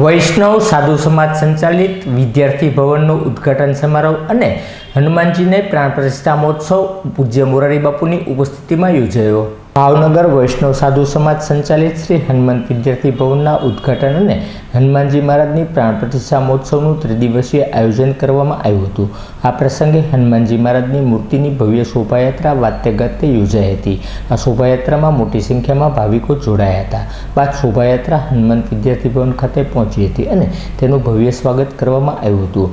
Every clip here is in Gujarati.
વૈષ્ણવ સાધુ સમાજ સંચાલિત વિદ્યાર્થી ભવનનો ઉદ્ઘાટન સમારોહ અને હનુમાનજીને પ્રાણ પ્રતિષ્ઠા મહોત્સવ પૂજ્ય મોરારી બાપુની ઉપસ્થિતિમાં યોજાયો। ભાવનગર વૈષ્ણવ સાધુ સમાજ સંચાલિત શ્રી હનુમંત વિદ્યાર્થી ભવનના ઉદ્ઘાટન અને હનુમાનજી મહારાજની પ્રાણ પ્રતિષ્ઠા મહોત્સવનું ત્રિદિવસીય આયોજન કરવામાં આવ્યું હતું। આ પ્રસંગે હનુમાનજી મહારાજની મૂર્તિની ભવ્ય શોભાયાત્રા વાતે ગાતે યોજાઈ હતી। આ શોભાયાત્રામાં મોટી સંખ્યામાં ભાવિકો જોડાયા હતા। બાદ શોભાયાત્રા હનુમંત વિદ્યાર્થી ભવન ખાતે પહોંચી હતી અને તેનું ભવ્ય સ્વાગત કરવામાં આવ્યું હતું।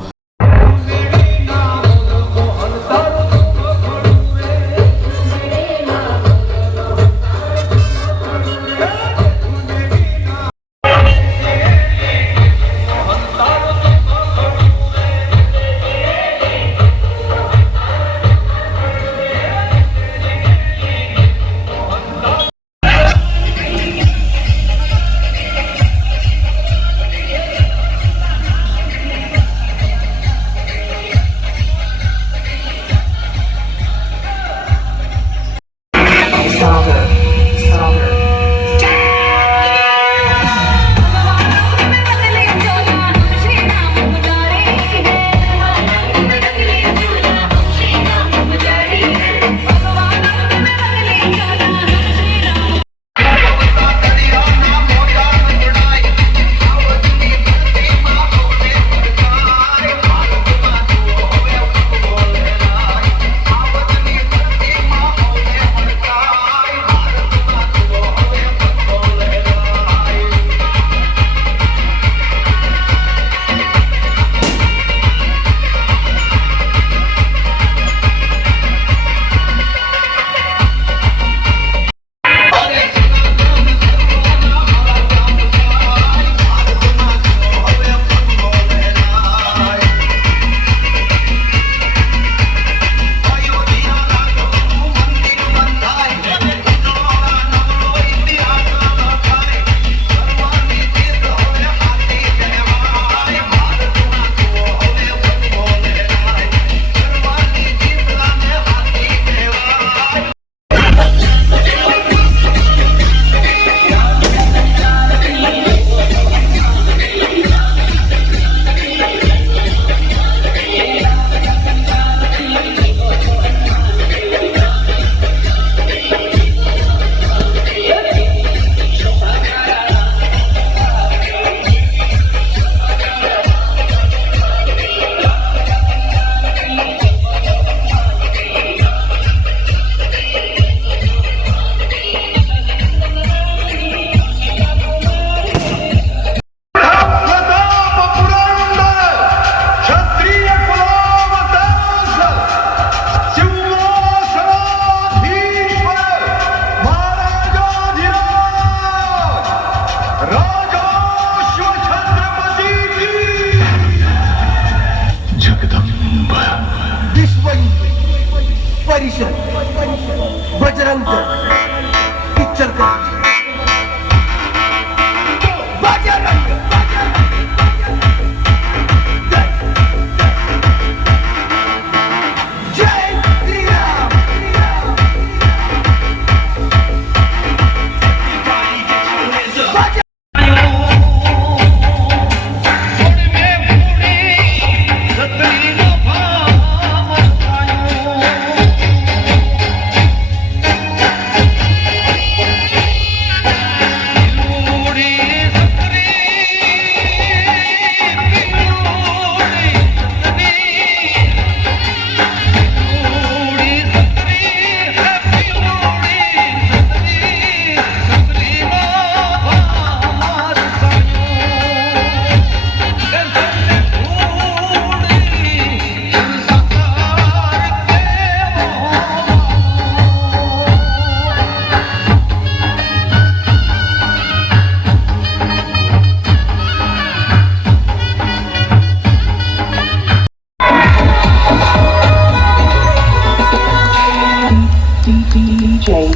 बजरंग पिक्चर का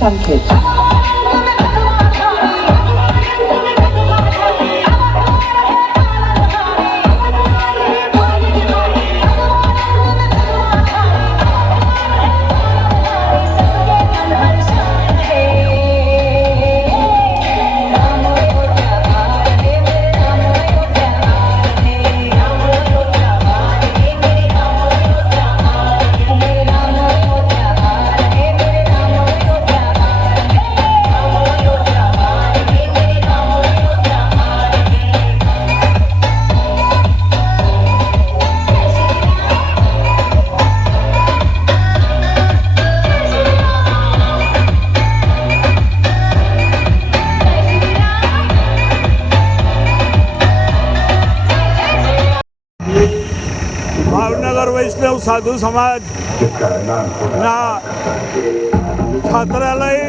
Sunkids. વૈષ્ણવ સાધુ સમાજના છાત્રાલય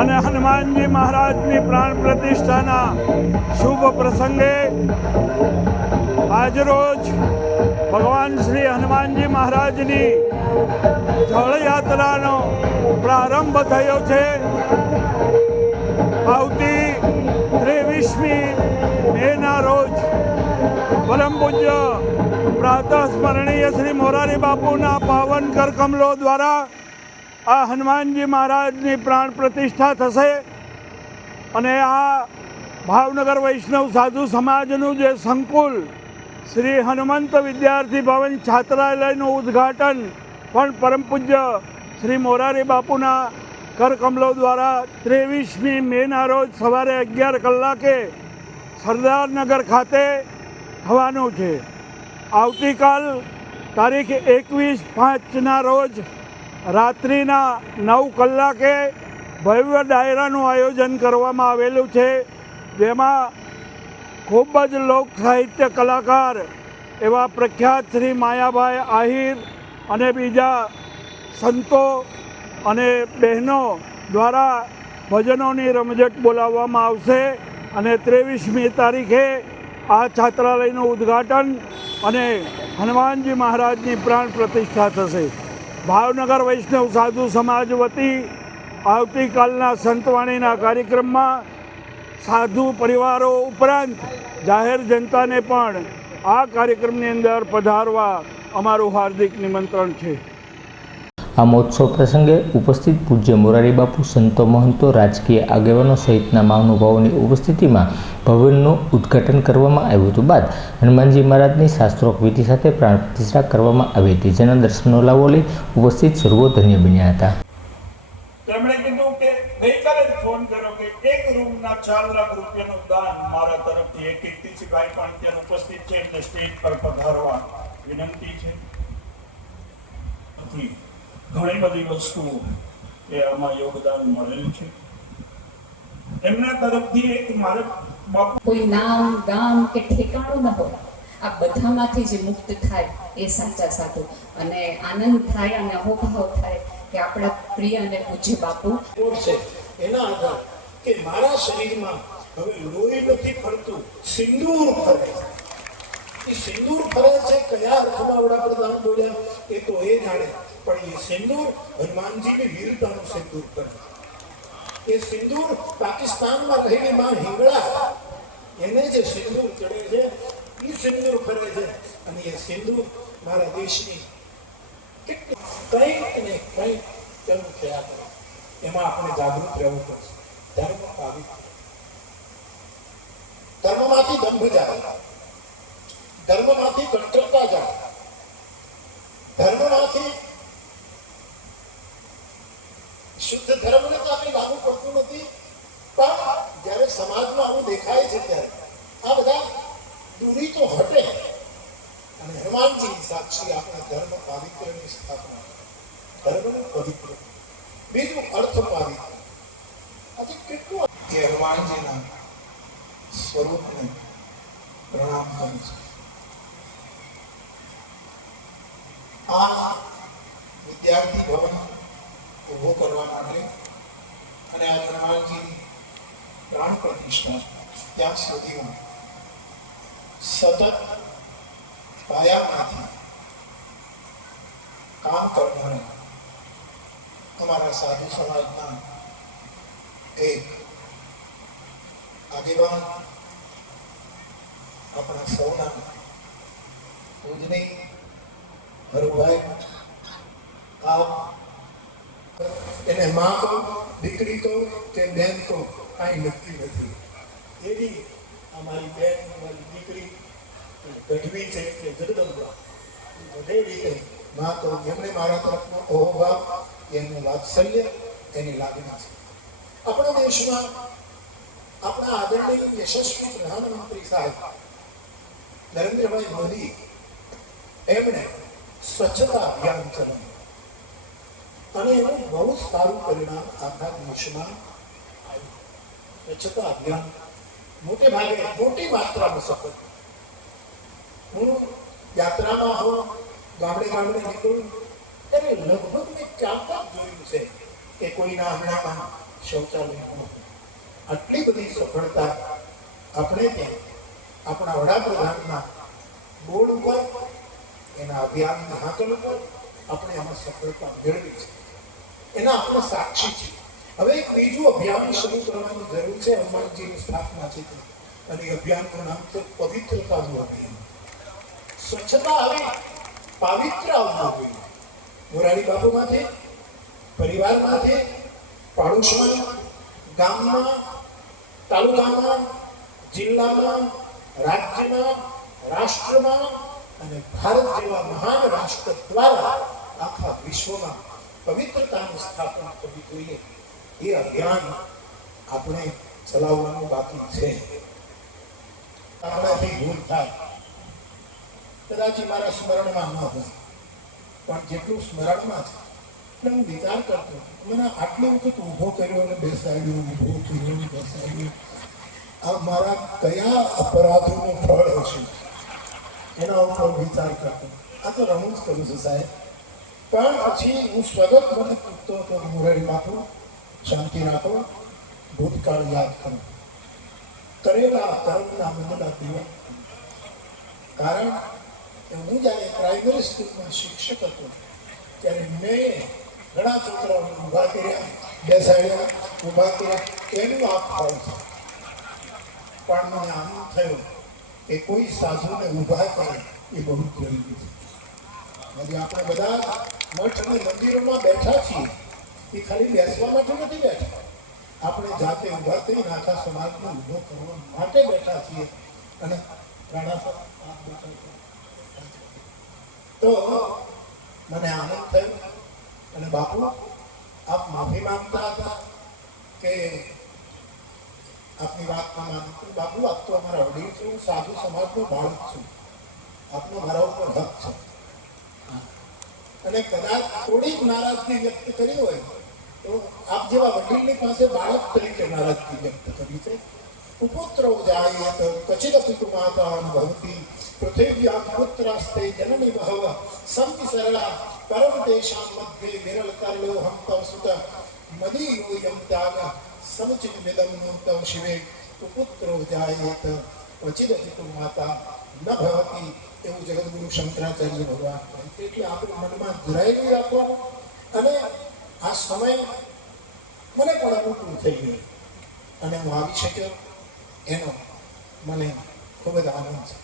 અને હનુમાનજી મહારાજની પ્રાણ પ્રતિષ્ઠાના શુભ પ્રસંગે આજરોજ ભગવાન શ્રી હનુમાનજી મહારાજની જળયાત્રાનો પ્રારંભ થયો છે. આવતી 23મી મેના રોજ પરમ પૂજ્ય પ્રાતઃ સ્મરણીય શ્રી મોરારી બાપુના પાવન કરકમલો દ્વારા આ હનુમાનજી મહારાજની પ્રાણ પ્રતિષ્ઠા થશે અને આ ભાવનગર વૈષ્ણવ સાધુ સમાજનું જે સંકુલ શ્રી હનુમંત વિદ્યાર્થી ભવન છાત્રાલયનું ઉદ્ઘાટન પણ પરમ પૂજ્ય શ્રી મોરારી બાપુના કરકમલો દ્વારા 23મી મેના રોજ સવારે 11 કલાકે સરદારનગર ખાતે થવાનું છે. આવતીકાલ તારીખ 21/5ના રોજ રાત્રિના 9 કલાકે ભવ્ય ડાયરાનું આયોજન કરવામાં આવેલું છે, જેમાં ખૂબ જ લોક સાહિત્ય કલાકાર એવા પ્રખ્યાત શ્રી માયાભાઈ આહિર અને બીજા સંતો અને બહેનો દ્વારા ભજનોની રમઝટ બોલાવવામાં આવશે અને 23મી તારીખે આ છાત્રાલયનું ઉદ્ઘાટન અને હનુમાનજી મહારાજની પ્રાણ પ્રતિષ્ઠા થશે. ભાવનગર વૈષ્ણવ સાધુ સમાજ વતી આવતીકાલના સંતવાણીના કાર્યક્રમમાં સાધુ પરિવારો ઉપરાંત જાહેર જનતાને પણ આ કાર્યક્રમની અંદર પધારવા અમારું હાર્દિક નિમંત્રણ છે. આ મહોત્સવ પ્રસંગે ઉપસ્થિત પૂજ્ય મોરારી બાપુ, સંતો, મહંતો, રાજકીય આગેવાનો સહિતના મહાનુભાવોની ઉપસ્થિતિમાં ભવનનું ઉદ્ઘાટન કરવામાં આવ્યું હતું. બાદ હનુમાનજી મહારાજની શાસ્ત્રોક્ત વિધિ સાથે પ્રાણ પ્રતિષ્ઠા કરવામાં આવી હતી, જેના દર્શનનો લાવો લઈ ઉપસ્થિત સર્વો ધન્ય બન્યા હતા. તેમણે કીધું કે ગઈકાલે જ ફોન કર્યો કે એક રૂમના 4 લાખ રૂપિયાનું દાન મારા તરફથી એક કીર્તિસિંહભાઈ પણ ત્યાં ઉપસ્થિત છે, એટલે સ્ટેજ પર પધારવા વિનંતી છે. ઘણી બધી વસ્તુઓ એ આમાં યોગદાન મળેલ છે. એમના તરફથી એક મારે બાપુ કોઈ નામ ગામ કે ઠેકાણું ન હોય, આ બધામાંથી જે મુક્ત થાય એ સાચા સાધુ. અને આનંદ થાય અને અહોભાવ થાય કે આપણા પ્રિય અને પૂજ્ય બાપુ છે. એના આધાર કે મારા શરીરમાં હવે લોહી નથી ફરતું, સિંદૂર ફરે છે. એ સિંદૂર ફરે છે કયા અર્થમાં વડાપ્રધાન બોલ્યા એ તો એ જાણે, પણ એ સિંદૂર હનુમાનજીની વીરતાનું સિંદૂર કરે. એ સિંદૂર પાકિસ્તાનમાં રહેલી માં હિંગળા એને જે સિંદૂર ચડે છે એ સિંદૂર ફરે છે. અને એ સિંદૂર મારા દેશની કંઈક ને કંઈક તેનું થયા કરે. એમાં આપણે જાગૃત રહેવું પડશે. ધર્મ પાવી, ધર્મમાંથી દંભ જાય, ધર્મમાંથી કટ્ટરતા જાય, ધર્મમાંથી શુદ્ધ ધર્મને તો આપણે લાગુ પડતું નથી. પણ જ્યારે સમાજમાં આવું દેખાય છે ત્યારે આ બધા દૂરી તો હટે અને હનુમાનજી સાક્ષી આપણા ધર્મ પાવિત્ર્યની સ્થાપના, ધર્મનું પવિત્ર, બીજું અર્થ પાવિત્ર. આજે કેટલું એ હનુમાનજીના સ્વરૂપને પ્રણામ કરું છું. આ વિદ્યાર્થી ભવન ઉભો કરવા માટે અને આ હનુમાનજીની પ્રાણ પ્રતિષ્ઠા ત્યાં સુધીમાં સતત પાયામાંથી કામ કરનારા અમારા સાધુ સમાજના એક આગેવાન, આપણા સૌના પૂજનીય હરુભાઈ, આપ એને માં કહો, દીકરી કહો કે બેન કહો, કાંઈ નક્કી નથી. એવી અમારી બેન, અમારી દીકરી ગઢવી છે કે જગદંબા, બધે રીતે માં કહો. એમણે મારા તરફનો અહોભાવ, એનું વાત્સલ્ય, એની લાગણી છે. આપણા દેશમાં આપણા આદરણીય યશસ્વી પ્રધાનમંત્રી સાહેબ નરેન્દ્રભાઈ મોદી એમણે સ્વચ્છતા અભિયાન ચલાવ્યું અને એનું બહુ સારું પરિણામ આખા દેશમાં આવ્યું. સ્વચ્છતા અભિયાન મોટે ભાગે મોટી માત્રામાં સફળ. હું યાત્રામાં હોઉં ગામડે ગામડે નીકળું ત્યારે લગભગ મેં ક્યાંક જોયું છે કે કોઈના આંગણામાં શૌચાલય નહોતું. આટલી બધી સફળતા આપણે ત્યાં આપણા વડાપ્રધાનના બોર્ડ ઉપર, એના અભિયાનના હાકલ ઉપર આપણે આમાં સફળતા મેળવી છે. એના આપણે સાક્ષી છીએ. હવે એક બીજું અભિયાન શરૂ કરવાની જરૂર છે. હનુમાનજીની સ્થાપના છે અને એ અભિયાનનું નામ છે પવિત્રતાનું અભિયાન. સ્વચ્છતા આવી, પાવિત્ર આવવું જોઈએ. મોરારી બાપુમાંથી, પરિવારમાંથી, પાડોશમાં, ગામમાં, તાલુકામાં, જિલ્લામાં, રાજ્યમાં, રાષ્ટ્રમાં અને ભારત જેવા મહાન રાષ્ટ્ર દ્વારા આખા વિશ્વમાં પવિત્રતાનું સ્થાપન કરવી જોઈએ. એ અભિયાન આપણે ચલાવવાનું બાકી છે. આપણાથી ભૂલ થાય, કદાચ મારા સ્મરણમાં ન હોય, પણ જેટલું સ્મરણમાં છે એટલે હું વિચાર કરતો મને આટલી વખત ઊભો કર્યો અને બેસાડ્યો, ઊભો કર્યો અને બેસાડ્યો. આ મારા કયા અપરાધોનું ફળ હશે એના ઉપર વિચાર કરતો. આ તો રમૂજ કરું છું સાહેબ. પણ પછી હું સ્વગત મને પૂછતો હતો, મોરારી બાપુ શાંતિ રાખો, ભૂતકાળ યાદ કરો, કરેલા કર્મના બદલા દેવા. કારણ કે હું જ્યારે પ્રાઇમરી સ્કૂલમાં શિક્ષક હતો ત્યારે મેં ઘણા છોકરાઓને ઊભા કર્યા, બેસાડ્યા, ઊભા કર્યા. એનું આ ફળ છે. પણ મને આનંદ થયો કે કોઈ સાધુને ઊભા કરે એ બહુ જરૂરી છે. આજે આપણે બધા મઠ અને મંદિરોમાં બેઠા છીએ એ ખાલી બેસવા માટે નથી બેઠા. આપણે જાતે ઊભા થઈને આખા સમાજને ઊભો કરવા માટે બેઠા છીએ. અને તો મને આનંદ થયો. અને બાપુ આપ માફી માંગતા હતા કે આપની વાત ના માનું. બાપુ આપ તો અમારા વડીલ છે, હું સાધુ સમાજનો બાળક છું, આપનો મારા ઉપર હક છે. અને કદાચ થોડીક નારાજગી વ્યક્ત કરી હોય તો આપ જેવા વડીલની પાસે બાળક તરીકે નારાજગી વ્યક્ત કરી છે. કુપુત્રો જાય તો કચિદપી માતા ભવતી પૃથિવ્યા પુત્રાસ્તે જનની બહવ સંતિ સરળા પરમ દેશામ મધ્યે વિરલ કરલો હમ તવ સુત મદીયો યમ ત્યાગ સમચિત નિદમ તવ શિવે કુપુત્રો જાય તો કચિદપી માતા ન ભવતી એવું જગદગુરુ શંકરાચાર્ય ભગવાન કહે. એટલે આપણે મનમાં ધરાવી રાખવાનું. અને આ સમય મને પણ અનુકૂળ થઈ ગયો અને હું આવી શક્યો એનો મને ખૂબ જ આનંદ છે.